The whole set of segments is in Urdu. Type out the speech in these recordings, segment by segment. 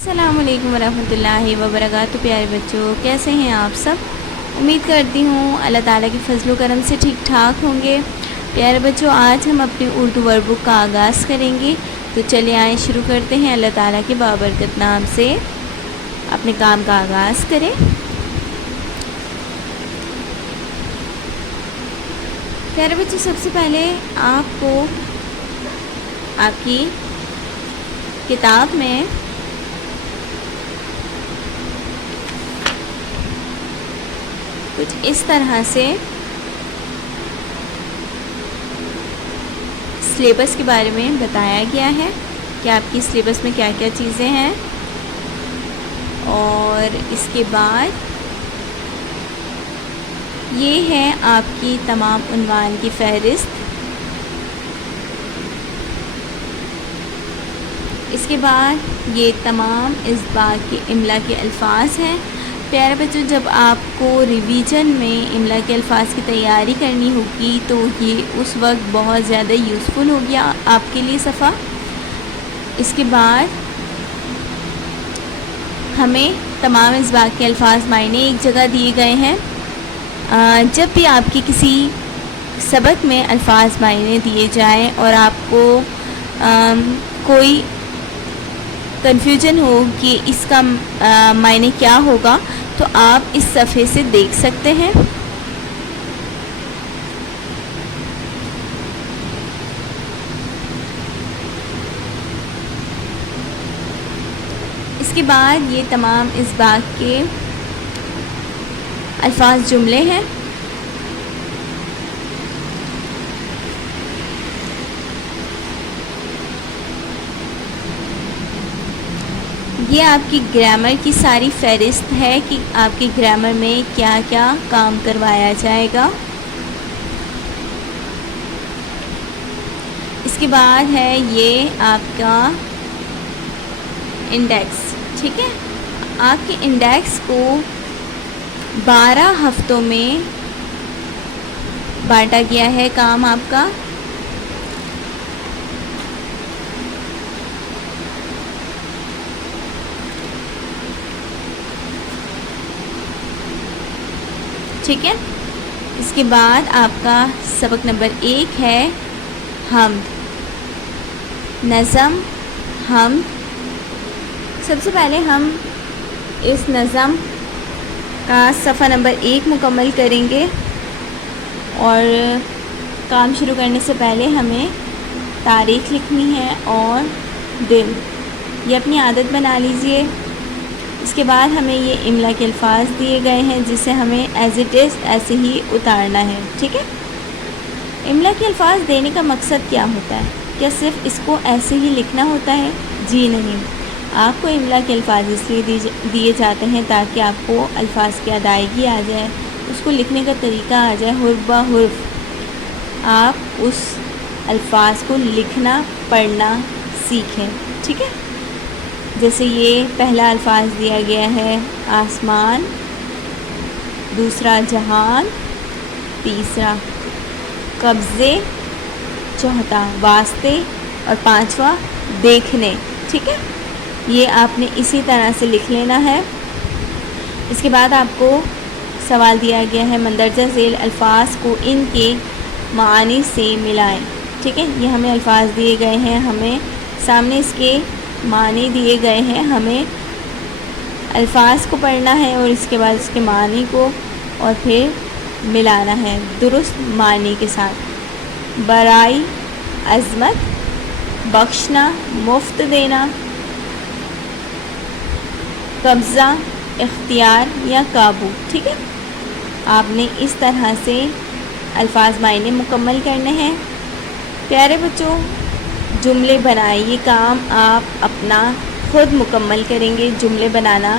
السلام علیکم ورحمۃ اللہ وبرکاتہ۔ پیارے بچوں، کیسے ہیں آپ سب؟ امید کرتی ہوں اللہ تعالیٰ کے فضل و کرم سے ٹھیک ٹھاک ہوں گے۔ پیارے بچوں، آج ہم اپنی اردو ورک بک کا آغاز کریں گے، تو چلے آئیں شروع کرتے ہیں۔ اللہ تعالیٰ کے بابرکت نام سے اپنے کام کا آغاز کریں۔ پیارے بچوں، سب سے پہلے آپ کو آپ کی کتاب میں کچھ اس طرح سے سلیبس کے بارے میں بتایا گیا ہے کہ آپ کی سلیبس میں کیا کیا چیزیں ہیں، اور اس کے بعد یہ ہے آپ کی تمام عنوان کی فہرست۔ اس کے بعد یہ تمام اس بات کے املا کے الفاظ ہیں۔ پیارے بچوں، جب آپ کو ریویژن میں املا کے الفاظ کی تیاری کرنی ہوگی تو یہ اس وقت بہت زیادہ یوزفل ہو گیا آپ کے لیے صفحہ۔ اس کے بعد ہمیں تمام اس بات کے الفاظ معنی ایک جگہ دیے گئے ہیں۔ جب بھی آپ کی کسی سبق میں الفاظ معنی دیے جائیں اور آپ کو کوئی کنفیوژن ہو کہ اس کا معنی کیا ہوگا، تو آپ اس صفحے سے دیکھ سکتے ہیں۔ اس کے بعد یہ تمام اس بات کے الفاظ جملے ہیں۔ یہ آپ کی گرامر کی ساری فہرست ہے کہ آپ کی گرامر میں کیا کیا کام کروایا جائے گا۔ اس کے بعد ہے یہ آپ کا انڈیکس، ٹھیک ہے؟ آپ کے انڈیکس کو 12 ہفتوں میں بانٹا گیا ہے کام آپ کا۔ ٹھیک ہے؟ اس کے بعد آپ کا سبق نمبر 1 ہے حمد، نظم حمد۔ سب سے پہلے ہم اس نظم کا صفحہ نمبر 1 مکمل کریں گے، اور کام شروع کرنے سے پہلے ہمیں تاریخ لکھنی ہے اور دن، یہ اپنی عادت بنا لیجئے۔ اس کے بعد ہمیں یہ املا کے الفاظ دیے گئے ہیں جسے ہمیں ایز اٹ از ایسے ہی اتارنا ہے، ٹھیک ہے؟ املا کے الفاظ دینے کا مقصد کیا ہوتا ہے؟ کیا صرف اس کو ایسے ہی لکھنا ہوتا ہے؟ جی نہیں، آپ کو املا کے الفاظ اس لیے دیے جاتے ہیں تاکہ آپ کو الفاظ کی ادائیگی آ جائے، اس کو لکھنے کا طریقہ آ جائے، حرف بہ حرف آپ اس الفاظ کو لکھنا پڑھنا سیکھیں، ٹھیک ہے؟ جیسے یہ پہلا الفاظ دیا گیا ہے آسمان، دوسرا جہان، تیسرا قبضے، چوتھا واسطے، اور پانچواں دیکھنے، ٹھیک ہے؟ یہ آپ نے اسی طرح سے لکھ لینا ہے۔ اس کے بعد آپ کو سوال دیا گیا ہے مندرجہ ذیل الفاظ کو ان کے معانی سے ملائیں، ٹھیک ہے؟ یہ ہمیں الفاظ دیے گئے ہیں، ہمیں سامنے اس کے معنی دیے گئے ہیں، ہمیں الفاظ کو پڑھنا ہے اور اس کے بعد اس کے معنی کو اور پھر ملانا ہے درست معنی کے ساتھ۔ برائی عظمت، بخشنا مفت دینا، قبضہ اختیار یا قابو، ٹھیک ہے؟ آپ نے اس طرح سے الفاظ معنی مکمل کرنے ہیں۔ پیارے بچوں، جملے بنائیں، یہ کام آپ اپنا خود مکمل کریں گے، جملے بنانا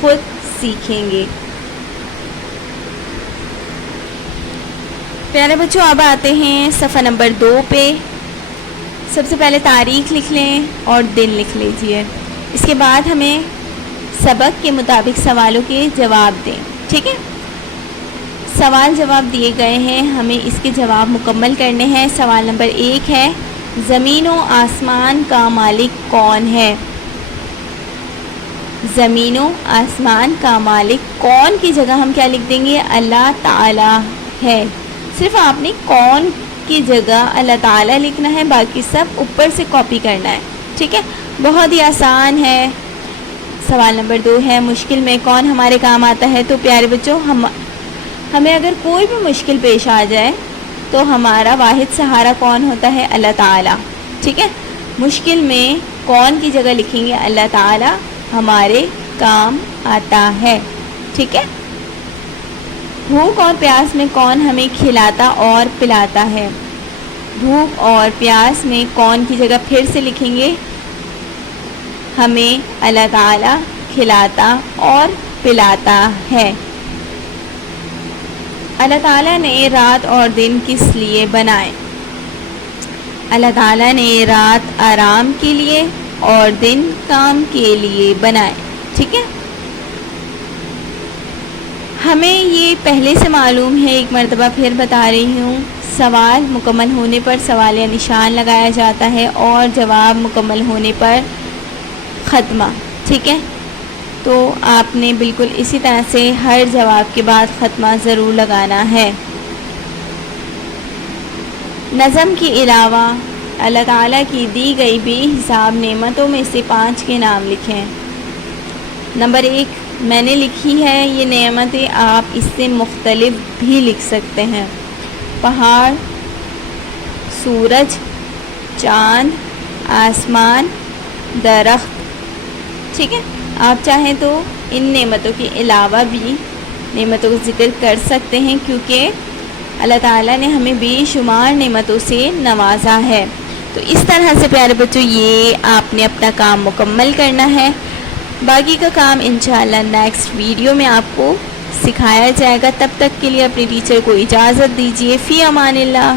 خود سیکھیں گے۔ پیارے بچوں، اب آتے ہیں صفحہ نمبر 2 پہ۔ سب سے پہلے تاریخ لکھ لیں اور دن لکھ لیجئے۔ اس کے بعد ہمیں سبق کے مطابق سوالوں کے جواب دیں، ٹھیک ہے؟ سوال جواب دیے گئے ہیں، ہمیں اس کے جواب مکمل کرنے ہیں۔ سوال نمبر 1 ہے زمین و آسمان کا مالک کون ہے؟ زمین و آسمان کا مالک کون کی جگہ ہم کیا لکھ دیں گے؟ اللہ تعالیٰ ہے. صرف آپ نے کون کی جگہ اللہ تعالیٰ لکھنا ہے، باقی سب اوپر سے کاپی کرنا ہے. ٹھیک ہے، بہت ہی آسان ہے. سوال نمبر 2 ہے مشکل میں کون ہمارے کام آتا ہے؟ تو پیارے بچوں، ہمیں اگر کوئی بھی مشکل پیش آ جائے تو ہمارا واحد سہارا کون ہوتا ہے؟ اللہ تعالیٰ. ٹھیک ہے، مشکل میں کون کی جگہ لکھیں گے؟ اللہ تعالیٰ ہمارے کام آتا ہے. ٹھیک ہے، بھوک اور پیاس میں کون ہمیں کھلاتا اور پلاتا ہے؟ بھوک اور پیاس میں کون کی جگہ پھر سے لکھیں گے؟ ہمیں اللہ تعالیٰ کھلاتا اور پلاتا ہے. اللہ تعالیٰ نے رات اور دن کس لیے بنائے؟ اللہ تعالیٰ نے رات آرام کے لیے اور دن کام کے لیے بنائے. ٹھیک ہے، ہمیں یہ پہلے سے معلوم ہے، ایک مرتبہ پھر بتا رہی ہوں. سوال مکمل ہونے پر سوالیہ نشان لگایا جاتا ہے اور جواب مکمل ہونے پر ختمہ. ٹھیک ہے، تو آپ نے بالکل اسی طرح سے ہر جواب کے بعد ختمہ ضرور لگانا ہے. نظم کے علاوہ اللہ تعالیٰ کی دی گئی بے حساب نعمتوں میں سے 5 کے نام لکھیں. نمبر 1 میں نے لکھی ہے، یہ نعمتیں آپ اس سے مختلف بھی لکھ سکتے ہیں. پہاڑ، سورج، چاند، آسمان، درخت. ٹھیک ہے، آپ چاہیں تو ان نعمتوں کے علاوہ بھی نعمتوں کا ذکر کر سکتے ہیں، کیونکہ اللہ تعالیٰ نے ہمیں بے شمار نعمتوں سے نوازا ہے. تو اس طرح سے پیارے بچوں یہ آپ نے اپنا کام مکمل کرنا ہے. باقی کا کام انشاءاللہ نیکسٹ ویڈیو میں آپ کو سکھایا جائے گا. تب تک کے لیے اپنے ٹیچر کو اجازت دیجیے. فی امان اللہ.